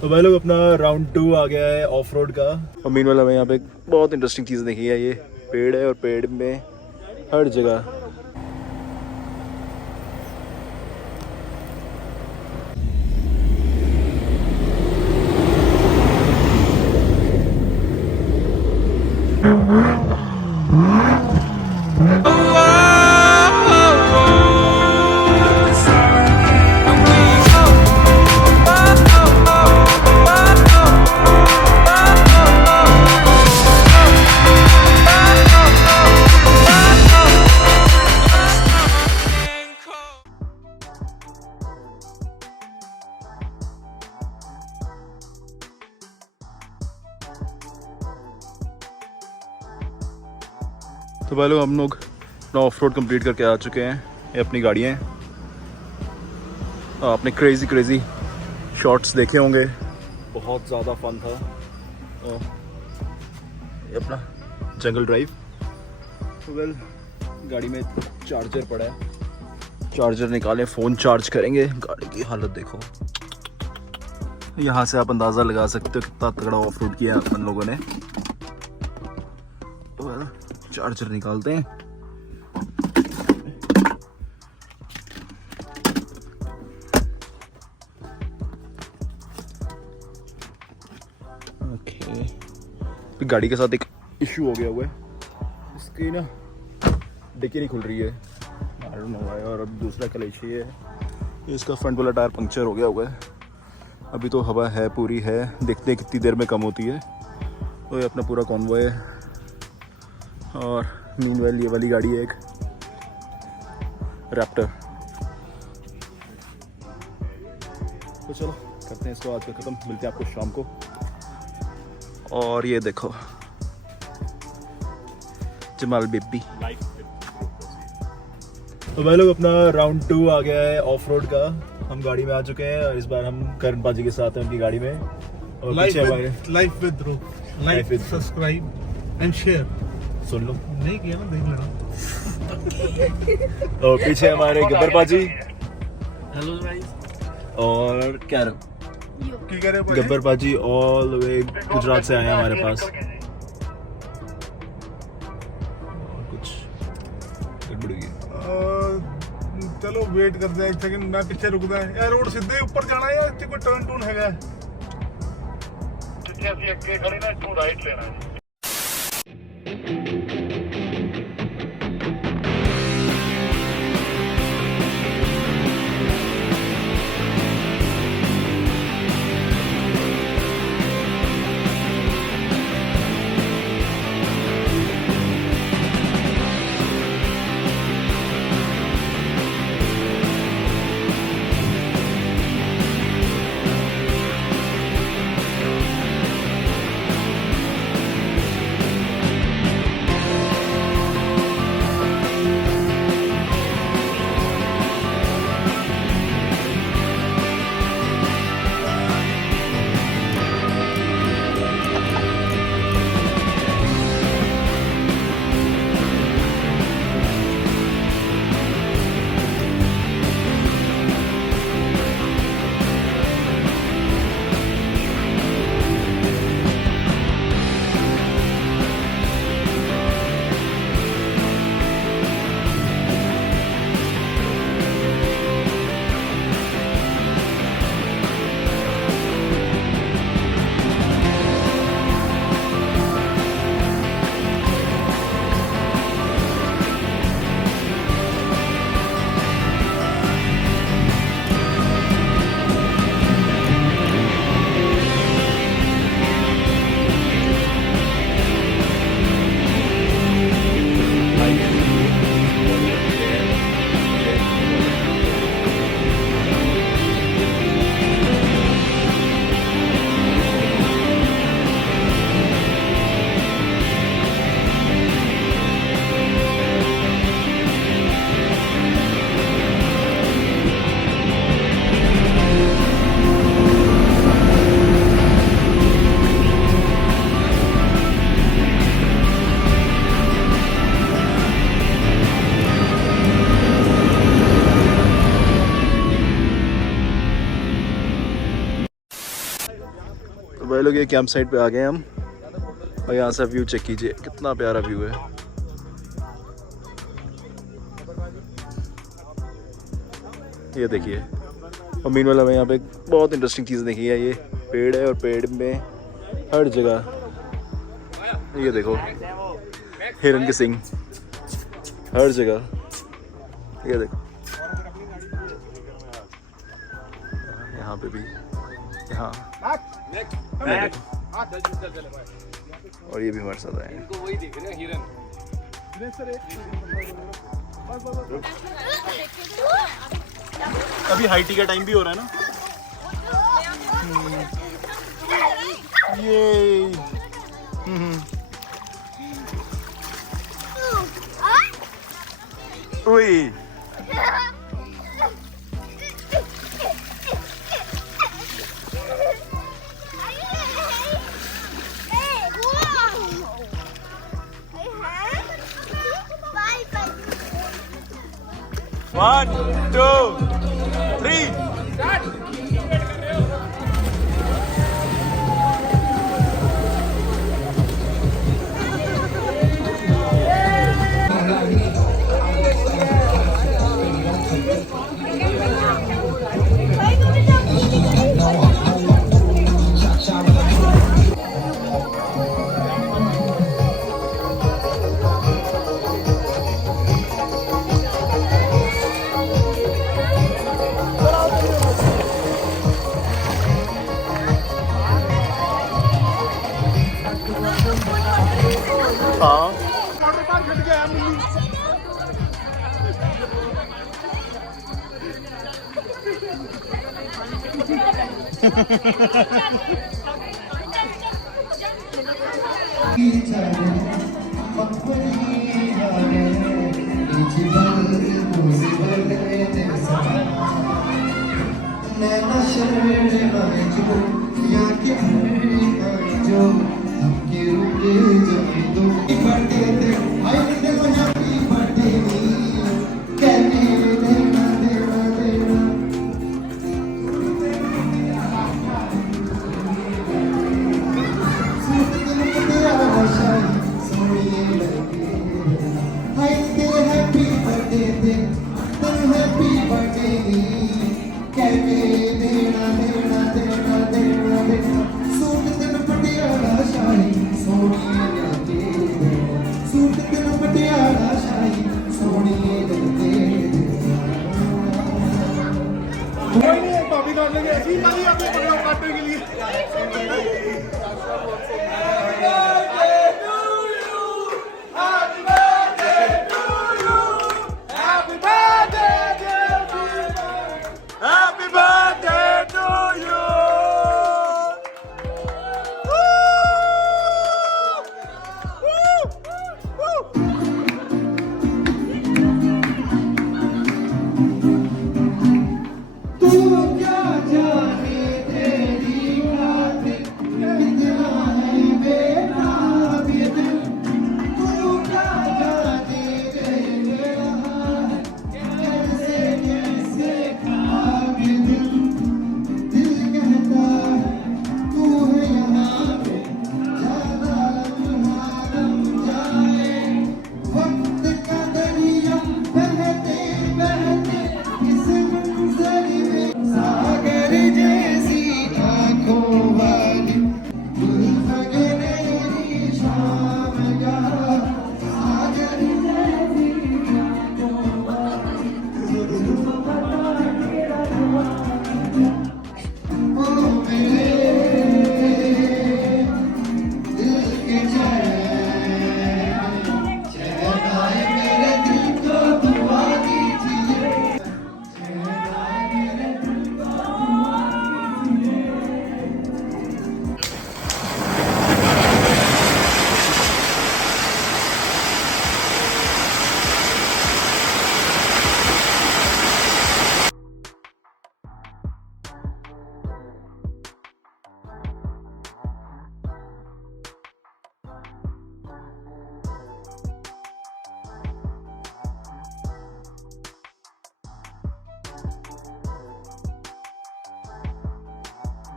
तो भाई लोग अपना राउंड 2 आ गया है ऑफ रोड का। और मीनवाइल हमें यहाँ पे एक बहुत इंटरेस्टिंग चीज़ देखी है। ये पेड़ है और पेड़ में हर जगह तो भाई लोग हम लोग अपना ऑफ रोड कम्प्लीट करके आ चुके हैं। ये अपनी गाड़ियाँ हैं। आपने क्रेज़ी शॉट्स देखे होंगे, बहुत ज़्यादा फन था। ये अपना जंगल ड्राइव। वेल गाड़ी में चार्जर पड़ा है, चार्जर निकालें, फ़ोन चार्ज करेंगे। गाड़ी की हालत देखो, यहाँ से आप अंदाज़ा लगा सकते हो कितना तगड़ा ऑफ रोड किया अपन लोगों ने। वेल चार्जर निकालते हैं। ओके, गाड़ी के साथ एक इशू हो गया हुआ है, इसकी ना डिक्की नहीं खुल रही है, I don't know why। और अब दूसरा कलेश ये है, इसका फ्रंट वाला टायर पंक्चर हो गया हुआ है। अभी तो हवा है पूरी है, देखते हैं कितनी देर में कम होती है। तो ये अपना पूरा कॉन्वॉय है। और मीनवाइल ये वाली गाड़ी है एक रैप्टर। तो चलो करते हैं इसको आज का ख़त्म, मिलते हैं आपको शाम को। और ये देखो जमाल बेबी। तो भाई लोग अपना राउंड 2 आ गया है ऑफ रोड का। हम गाड़ी में आ चुके हैं और इस बार हम करण पाजी के साथ हैं उनकी गाड़ी में। और पीछे हमारे life with Dhruv, like subscribe and share. सुन लो, नहीं किया ना, देख लेना। और पीछे हमारे गब्बर पाजी हेलो गाइस। और क्या रहो की करे गब्बर पाजी ऑल द वे गुजरात से आए हैं हमारे पास। और कुछ गड़बड़ हुई है। चलो वेट करते हैं एक सेकंड, मैं पीछे रुकदा है यार। रोड सीधे ऊपर जाना है या इत्थे कोई टर्न टून हैगा? जिੱਥੇ ਅਸੀਂ ਅੱਗੇ ਖੜੇ ਨਾ ਇੱਥੋਂ ਰਾਈਟ ਲੈਣਾ ਹੈ। तो भाई लोग ये कैंप साइट पे आ गए हम और यहाँ से व्यू चेक कीजिए, कितना प्यारा व्यू है। ये देखिए। और मीन वाला में यहाँ पे बहुत इंटरेस्टिंग चीज़ देखी है, ये पेड़ है और पेड़ में हर जगह ये देखो हिरन के सिंग हर जगह, ये देखो यहाँ पे भी, यहाँ और ये भी हमारे साथ आए हैं। अभी हाई टी का टाइम भी हो रहा है ना, ये ओए One, two, three. हाँ वाटर पार्क हट गया मिली। कोई नहीं भाभी काट लेंगे, ऐसी वाली आपने पकड़ा काटने के लिए। Happy birthday to you. तू क्या जाने दे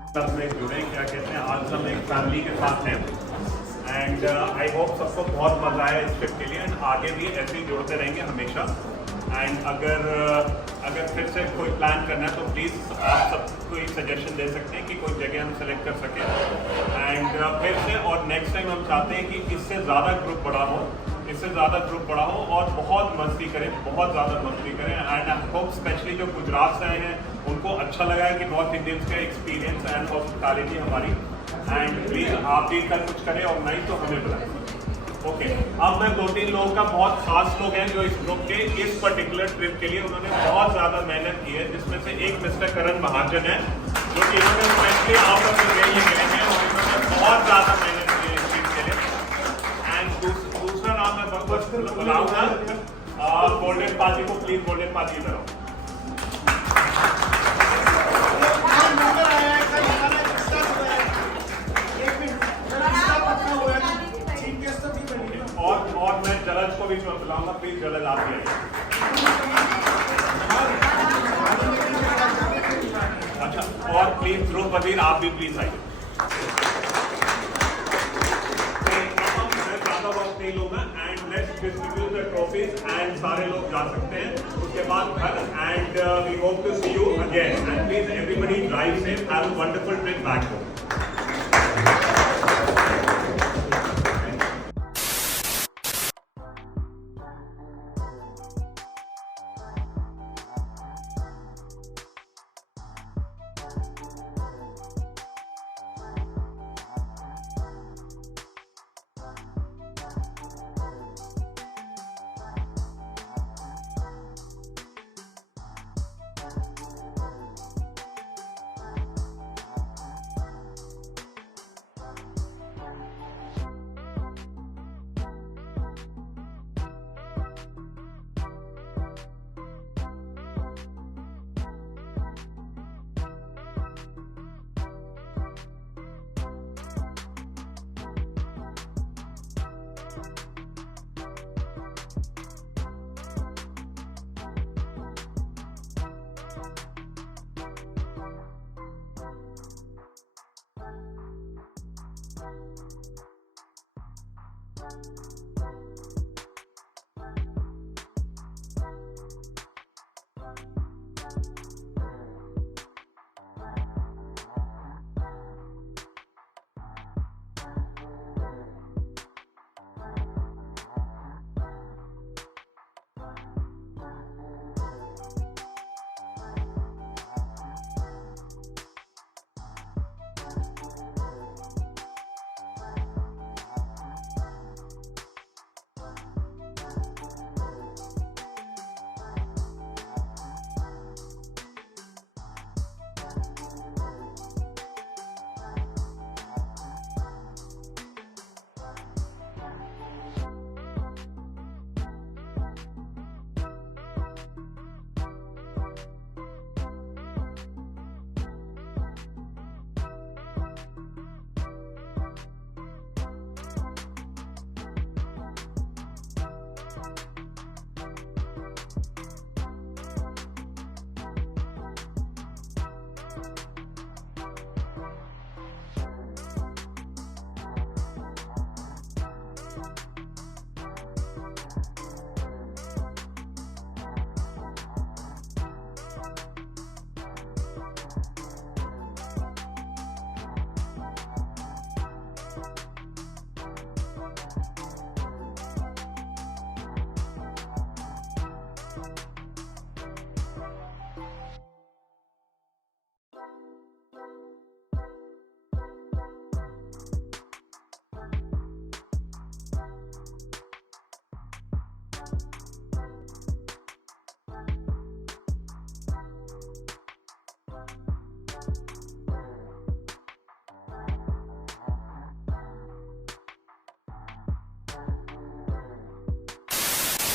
में जुड़े, क्या कहते हैं, आज हम एक फैमिली के साथ हैं एंड आई होप सबको बहुत मजा आया इस ट्रिप के लिए एंड आगे भी ऐसे ही जुड़ते रहेंगे हमेशा। एंड अगर फिर से कोई प्लान करना है तो प्लीज़ आप सब कोई सजेशन दे सकते हैं कि कोई जगह हम सेलेक्ट कर सकें एंड फिर से। और नेक्स्ट टाइम हम चाहते हैं कि इससे ज़्यादा ग्रुप बड़ा हो, और बहुत मस्ती करें, बहुत ज़्यादा मस्ती करें। एंड आई होप स्पेशली जो गुजरात से आए हैं उनको अच्छा लगा है कि नॉर्थ इंडियंस का एक्सपीरियंस एंड हॉस्पिटैलिटी हमारी। एंड प्लीज़ आप भी कल कुछ करें और नहीं तो हमें बुलाएं। ओके, अब मैं 2-3 लोगों का, बहुत खास लोग हैं जो इस ग्रुप के इस पर्टिकुलर ट्रिप के लिए उन्होंने बहुत ज़्यादा मेहनत की है, जिसमें से एक मिस्टर करण महाजन है जो कि इन्होंने specially out of the way गए हैं और इन्होंने बहुत ज़्यादा मेहनत की है इस ट्रिप के लिए। एंड दूसरा नाम मैं बस बुलाऊंगा गोल्डन पाजी को। प्लीज गोल्डन पाजी इधर आओ। और मैं जलज को भी बुलाऊंगा। प्लीज जलज आप भी आइए। अच्छा, और प्लीज ध्रुव वजीर आप भी प्लीज आइए। नहीं लोग हैं and let's distribute the trophies and सारे लोग जा सकते हैं उसके बाद घर। And we hope to see you again and please everybody drive safe, have a wonderful trip back home.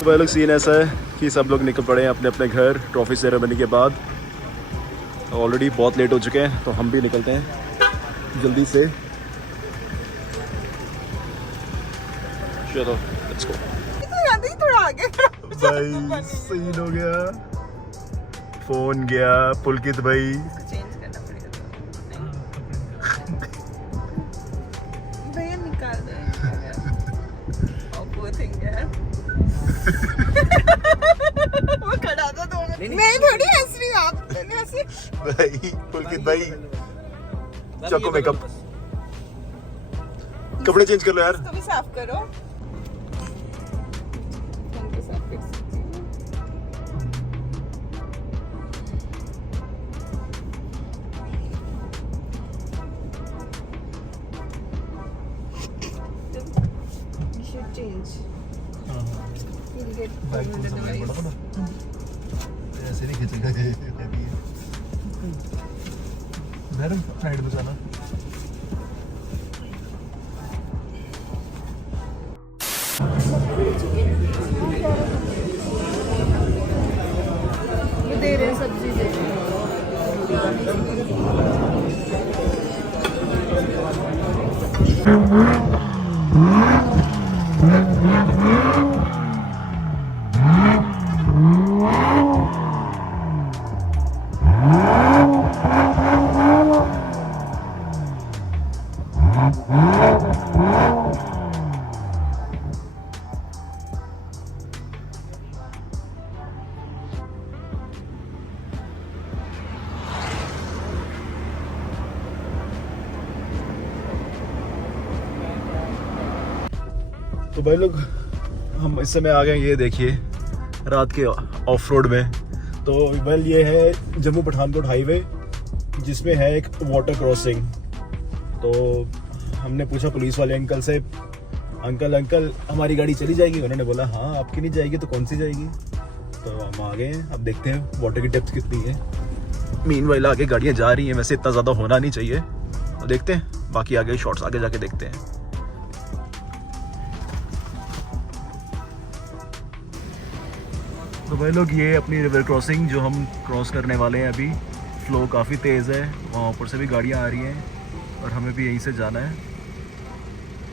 वह लोग सीन ऐसा है कि सब लोग निकल पड़े हैं अपने अपने घर ट्रॉफी सेरेमनी के बाद। ऑलरेडी बहुत लेट हो चुके हैं तो हम भी निकलते हैं जल्दी से। चलो लेट्स गो। भाई सीन हो गया, फोन गया, पुलकित भाई वो खड़ा था 2 मिनट। मैं थोड़ी हंस रही हूँ, आप मैंने हंसी। भाई पुलकित भाई चको मेकअप, कपड़े चेंज कर लो यार। इसको भी साफ करो। इनके साथ फिर सकती हूँ। You should change. You'll get cold otherwise. ऐसे नहीं खींचेगा ये। मैडम साइड में जाना। वो दे रहे हैं, सब्जी दे रहे हैं। तो भाई लोग हम इस समय आ गए, ये देखिए रात के ऑफ रोड में। तो वेल ये है जम्मू पठानकोट हाईवे, जिसमें है एक वाटर क्रॉसिंग। तो हमने पूछा पुलिस वाले अंकल से, अंकल हमारी गाड़ी चली जाएगी? उन्होंने बोला हाँ, आपकी नहीं जाएगी तो कौन सी जाएगी। तो हम आ गए हैं, अब देखते हैं वाटर की डेप्थ कितनी है। मीनवाइल आगे गाड़ियाँ जा रही हैं, वैसे इतना ज़्यादा होना नहीं चाहिए। तो देखते हैं, बाकी आगे शॉर्ट्स आगे जाके देखते हैं। तो भाई लोग ये अपनी रिवर क्रॉसिंग जो हम क्रॉस करने वाले हैं अभी, फ्लो काफ़ी तेज़ है, वहाँ ऊपर से भी गाड़ियाँ आ रही हैं और हमें भी यहीं से जाना है।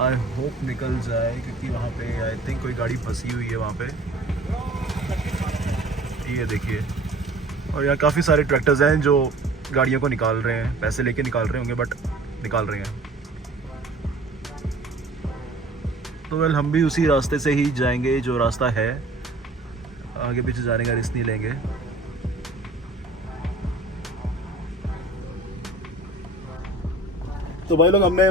आई होप निकल जाए, क्योंकि वहाँ पे आई थिंक कोई गाड़ी फंसी हुई है वहाँ पे। ये देखिए, और यहाँ काफ़ी सारे ट्रैक्टर्स हैं जो गाड़ियों को निकाल रहे हैं, पैसे लेके निकाल रहे होंगे बट निकाल रहे हैं। तो वेल हम भी उसी रास्ते से ही जाएंगे जो रास्ता है, आगे पीछे जाने का रिस्क नहीं लेंगे। तो भाई लोग हमने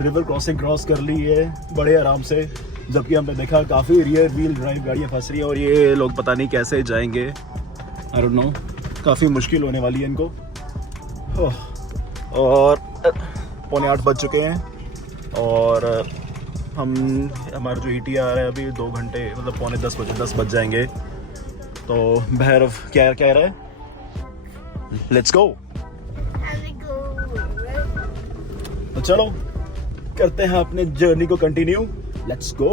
रिवर क्रॉसिंग क्रॉस कर ली है बड़े आराम से, जबकि हमने देखा काफ़ी रियर व्हील ड्राइव गाड़ियाँ फंस रही हैं और ये लोग पता नहीं कैसे जाएंगे। आई डोंट नो, काफ़ी मुश्किल होने वाली है इनको। और 7:45 बज चुके हैं और हमारा जो ETR है अभी 2 घंटे, मतलब 9:45 बजे 10 बज जाएंगे। तो भैरव क्या कह रहा है? Let's go. तो चलो करते हैं अपने जर्नी को कंटिन्यू, लेट्स गो।